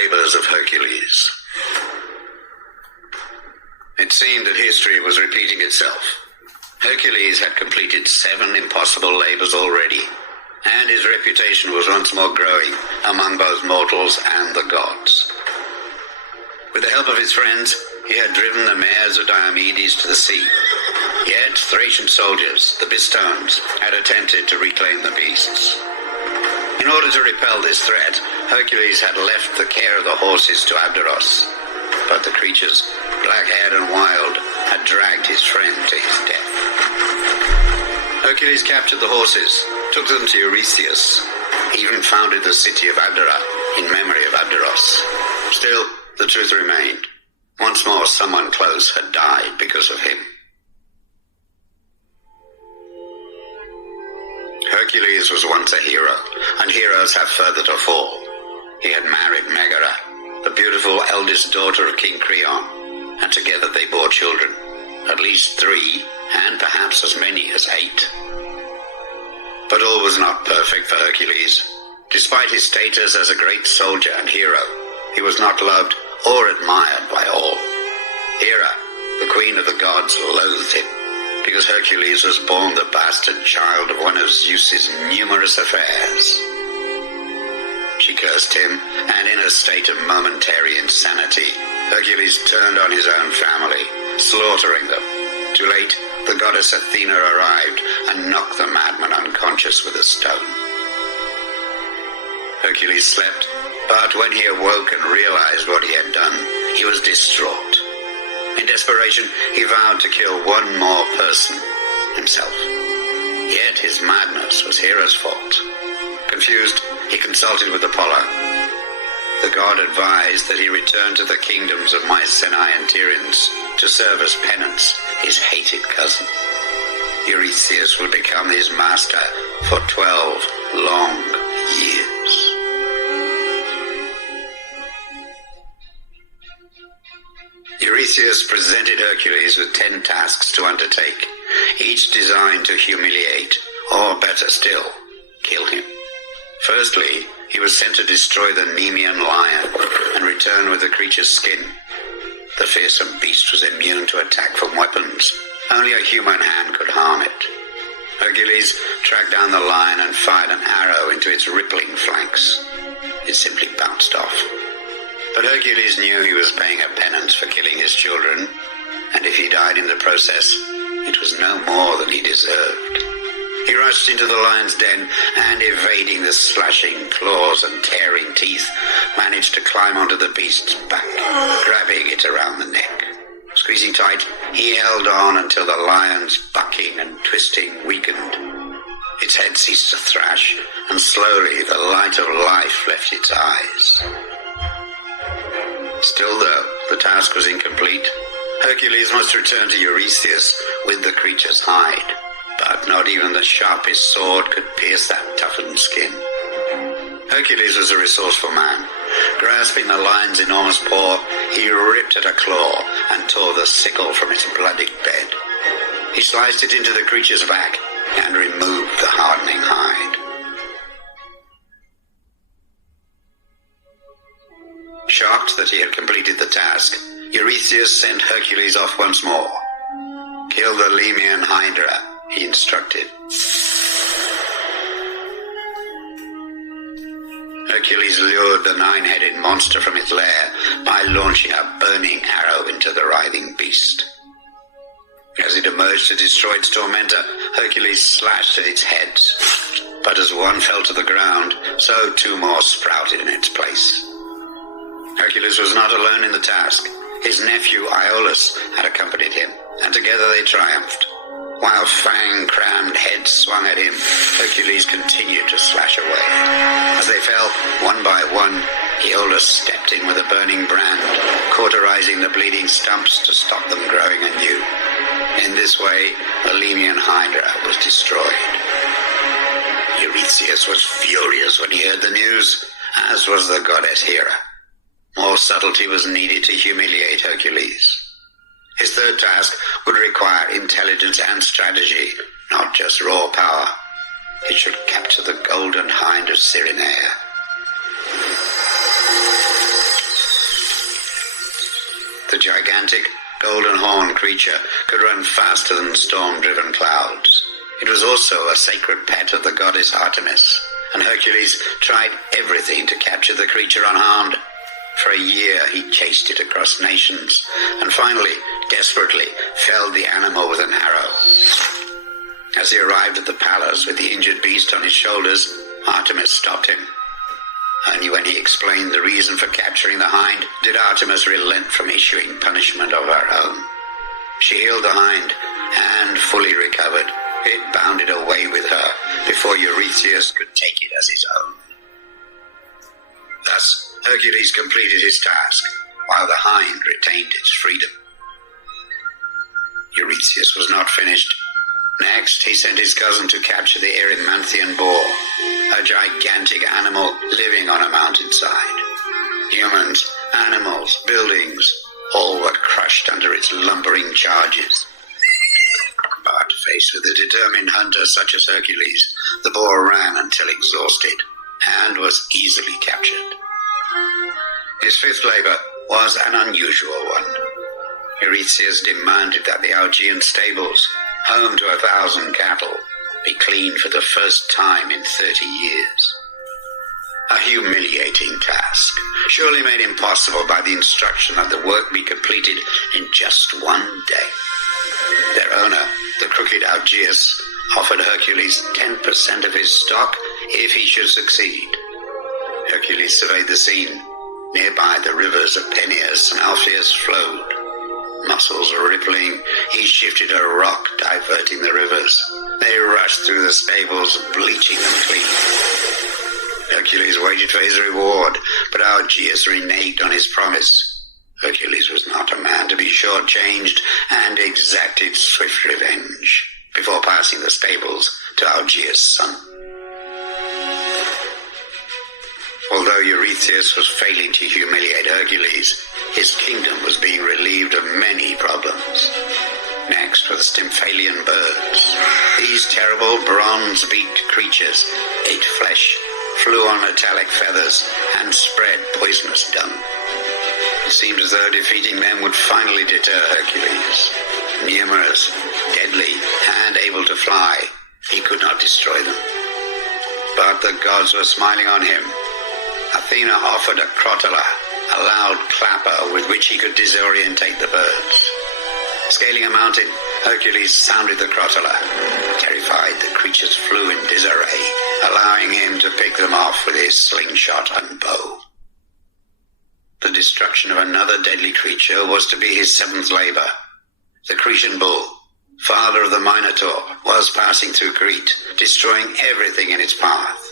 Labors of Hercules. It seemed that history was repeating itself. Hercules had completed 7 impossible labors already, and his reputation was once more growing among both mortals and the gods. With the help of his friends, he had driven the mares of Diomedes to the sea. Yet Thracian soldiers, the Bistones, had attempted to reclaim the beasts. In order to repel this threat, Hercules had left the care of the horses to Abderos. But the creatures, black-haired and wild, had dragged his friend to his death. Hercules captured the horses, took them to Eurystheus, even founded the city of Abdera in memory of Abderos. Still, the truth remained. Once more, someone close had died because of him. Hercules was once a hero, and heroes have further to fall. He had married Megara, the beautiful eldest daughter of King Creon, and together they bore children, at least 3, and perhaps as many as 8. But all was not perfect for Hercules. Despite his status as a great soldier and hero, he was not loved or admired by all. Hera, the queen of the gods, loathed him, because Hercules was born the bastard child of one of Zeus's numerous affairs. She cursed him, and in a state of momentary insanity, Hercules turned on his own family, slaughtering them. Too late, the goddess Athena arrived and knocked the madman unconscious with a stone. Hercules slept, but when he awoke and realized what he had done, he was distraught. In desperation, he vowed to kill one more person, himself. Yet his madness was Hera's fault. Confused, he consulted with Apollo. The god advised that he return to the kingdoms of Mycenae and Tiryns to serve as penance his hated cousin. Eurystheus would become his master for 12 long years. Eurystheus presented Hercules with 10 tasks to undertake, each designed to humiliate, or better still, kill him. Firstly, he was sent to destroy the Nemean lion and return with the creature's skin. The fearsome beast was immune to attack from weapons. Only a human hand could harm it. Hercules tracked down the lion and fired an arrow into its rippling flanks. It simply bounced off. But Hercules knew he was paying a penance for killing his children, and if he died in the process, it was no more than he deserved. He rushed into the lion's den and, evading the slashing claws and tearing teeth, managed to climb onto the beast's back, grabbing it around the neck. Squeezing tight, he held on until the lion's bucking and twisting weakened. Its head ceased to thrash, and slowly the light of life left its eyes. Still, though, the task was incomplete. Hercules must return to Eurystheus with the creature's hide. But not even the sharpest sword could pierce that toughened skin. Hercules was a resourceful man. Grasping the lion's enormous paw, he ripped at a claw and tore the sickle from its bloodied bed. He sliced it into the creature's back and removed the hardening hide. Shocked that he had completed the task, Eurystheus sent Hercules off once more. Kill the Lemnian Hydra, he instructed. Hercules lured the 9-headed monster from its lair by launching a burning arrow into the writhing beast. As it emerged to destroy its tormentor, Hercules slashed at its head. But as one fell to the ground, so 2 more sprouted in its place. Hercules was not alone in the task. His nephew Iolaus had accompanied him, and together they triumphed. While fang-crammed heads swung at him, Hercules continued to slash away. As they fell, one by one, Iolaus stepped in with a burning brand, cauterizing the bleeding stumps to stop them growing anew. In this way, the Lemnian Hydra was destroyed. Eurystheus was furious when he heard the news, as was the goddess Hera. More subtlety was needed to humiliate Hercules. His third task would require intelligence and strategy, not just raw power. It should capture the golden hind of Cyrenea. The gigantic golden horn creature could run faster than storm-driven clouds. It was also a sacred pet of the goddess Artemis, and Hercules tried everything to capture the creature unharmed. For a year he chased it across nations, and finally, desperately, felled the animal with an arrow. As he arrived at the palace with the injured beast on his shoulders, Artemis stopped him. Only when he explained the reason for capturing the hind did Artemis relent from issuing punishment of her own. She healed the hind, and, fully recovered, it bounded away with her before Eurystheus could take it as his own. Thus, Hercules completed his task, while the hind retained its freedom. Eurystheus was not finished. Next, he sent his cousin to capture the Erymanthian boar, a gigantic animal living on a mountainside. Humans, animals, buildings, all were crushed under its lumbering charges. But faced with a determined hunter such as Hercules, the boar ran until exhausted, and was easily captured. His fifth labor was an unusual one. Eurystheus demanded that the Augean stables, home to 1,000 cattle, be cleaned for the first time in 30 years. A humiliating task, surely made impossible by the instruction that the work be completed in just one day. Their owner, the crooked Augeas, offered Hercules 10% of his stock if he should succeed. Hercules surveyed the scene. Nearby the rivers of Peneus and Alpheus flowed. Muscles rippling, he shifted a rock, diverting the rivers. They rushed through the stables, bleaching them clean. Hercules waited for his reward, but Augeas reneged on his promise. Hercules was not a man to be shortchanged, and exacted swift revenge before passing the stables to Augeas' son. Although Eurystheus was failing to humiliate Hercules, his kingdom was being relieved of many problems. Next were the Stymphalian birds. These terrible bronze-beaked creatures ate flesh, flew on metallic feathers, and spread poisonous dung. It seemed as though defeating them would finally deter Hercules. Numerous, deadly, and able to fly, he could not destroy them. But the gods were smiling on him. Athena offered a crotala, a loud clapper with which he could disorientate the birds. Scaling a mountain, Hercules sounded the crotala. Terrified, the creatures flew in disarray, allowing him to pick them off with his slingshot and bow. The destruction of another deadly creature was to be his seventh labor. The Cretan bull, father of the Minotaur, was passing through Crete, destroying everything in its path.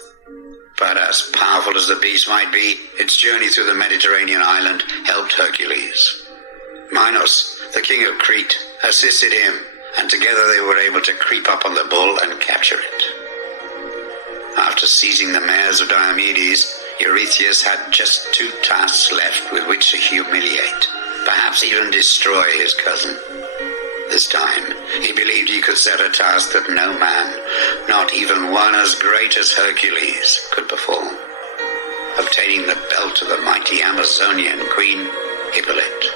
But as powerful as the beast might be, its journey through the Mediterranean island helped Hercules. Minos, the king of Crete, assisted him, and together they were able to creep up on the bull and capture it. After seizing the mares of Diomedes, Eurystheus had just 2 tasks left with which to humiliate, perhaps even destroy his cousin. This time, he believed he could set a task that no man, not even one as great as Hercules, could perform. Obtaining the belt of the mighty Amazonian queen, Hippolyte.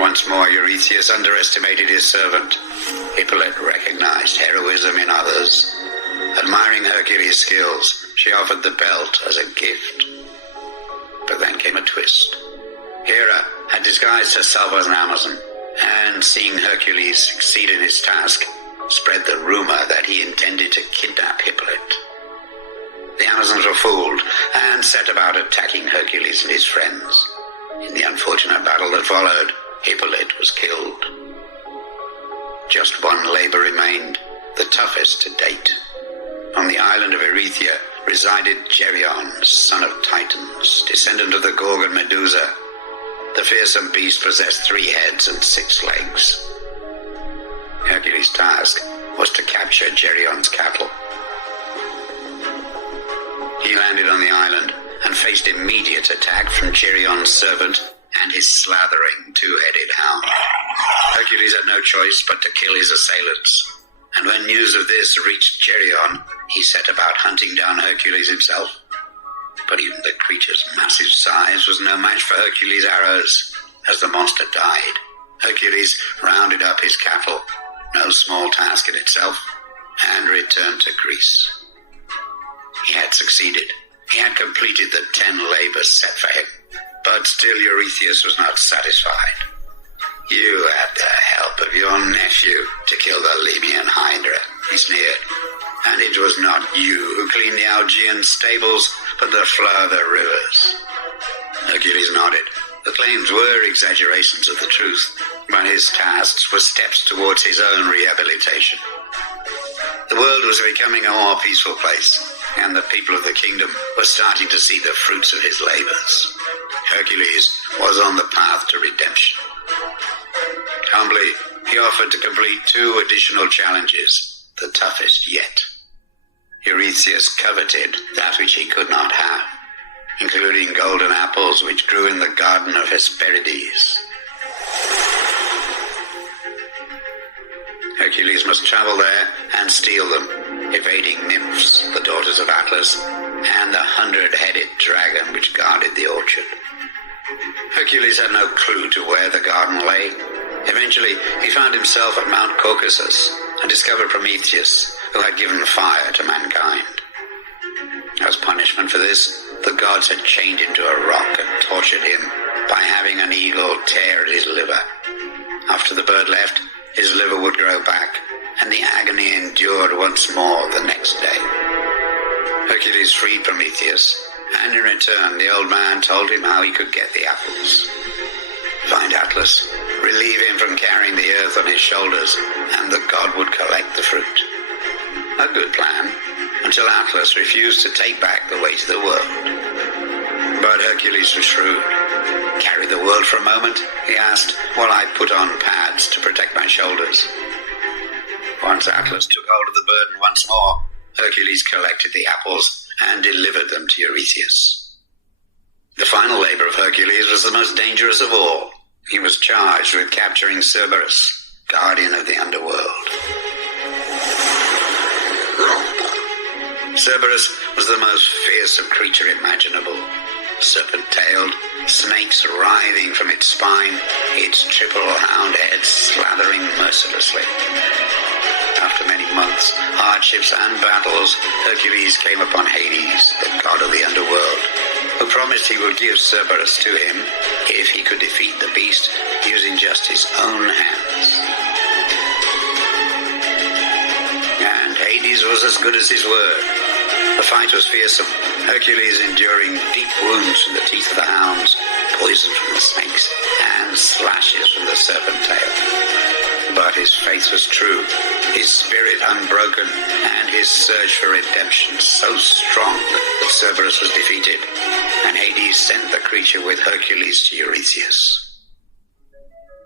Once more, Eurystheus underestimated his servant. Hippolyte recognized heroism in others. Admiring Hercules' skills, she offered the belt as a gift. But then came a twist. Hera had disguised herself as an Amazon, and seeing Hercules succeed in his task, spread the rumor that he intended to kidnap Hippolyte. The Amazons were fooled, and set about attacking Hercules and his friends. In the unfortunate battle that followed, Hippolyte was killed. Just one labor remained, the toughest to date. On the island of Erythea resided Geryon, son of Titans, descendant of the Gorgon Medusa. The fearsome beast possessed 3 heads and 6 legs. Hercules' task was to capture Geryon's cattle. He landed on the island and faced immediate attack from Geryon's servant and his slathering 2-headed hound. Hercules had no choice but to kill his assailants, and when news of this reached Geryon, he set about hunting down Hercules himself. But even the creature's massive size was no match for Hercules' arrows. As the monster died, Hercules rounded up his cattle, no small task in itself, and returned to Greece. He had succeeded. He had completed the 10 labors set for him. But still Eurystheus was not satisfied. "You had the help of your nephew to kill the Libyan Hydra," he sneered. "And it was not you who cleaned the Augean stables, but the flow of the rivers." Hercules nodded. The claims were exaggerations of the truth, but his tasks were steps towards his own rehabilitation. The world was becoming a more peaceful place, and the people of the kingdom were starting to see the fruits of his labors. Hercules was on the path to redemption. Humbly, he offered to complete 2 additional challenges, the toughest yet. Eurystheus coveted that which he could not have, including golden apples which grew in the garden of Hesperides. Hercules must travel there and steal them, evading nymphs, the daughters of Atlas, and the 100-headed dragon which guarded the orchard. Hercules had no clue to where the garden lay. Eventually, he found himself at Mount Caucasus and discovered Prometheus, who had given fire to mankind. As punishment for this, the gods had chained him to a rock and tortured him by having an eagle tear at his liver. After the bird left, his liver would grow back, and the agony endured once more the next day. Hercules freed Prometheus, and in return the old man told him how he could get the apples. Find Atlas, relieve him from carrying the earth on his shoulders, and the god would collect the fruit. A good plan, until Atlas refused to take back the way to the world. But Hercules was shrewd. "Carry the world for a moment?" he asked, "while I put on pads to protect my shoulders." Once Atlas took hold of the burden once more, Hercules collected the apples and delivered them to Eurystheus. The final labor of Hercules was the most dangerous of all. He was charged with capturing Cerberus, guardian of the underworld. Cerberus was the most fearsome creature imaginable. Serpent-tailed, snakes writhing from its spine, its triple hound head slathering mercilessly. After many months, hardships and battles, Hercules came upon Hades, the god of the underworld, who promised he would give Cerberus to him if he could defeat the beast using just his own hands. And Hades was as good as his word. The fight was fearsome, Hercules enduring deep wounds from the teeth of the hounds, poison from the snakes, and slashes from the serpent tail. But his faith was true, his spirit unbroken, and his surge for redemption so strong that Cerberus was defeated, and Hades sent the creature with Hercules to Eurystheus.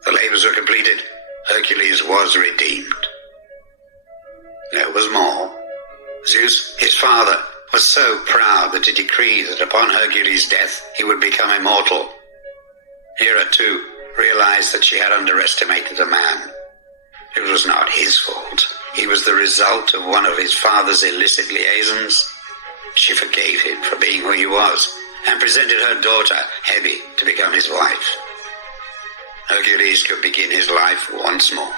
The labors were completed, Hercules was redeemed. There was more. Zeus, his father, was so proud that he decreed that upon Hercules' death he would become immortal. Hera, too, realized that she had underestimated a man. It was not his fault. He was the result of one of his father's illicit liaisons. She forgave him for being who he was and presented her daughter, Hebe, to become his wife. Hercules could begin his life once more.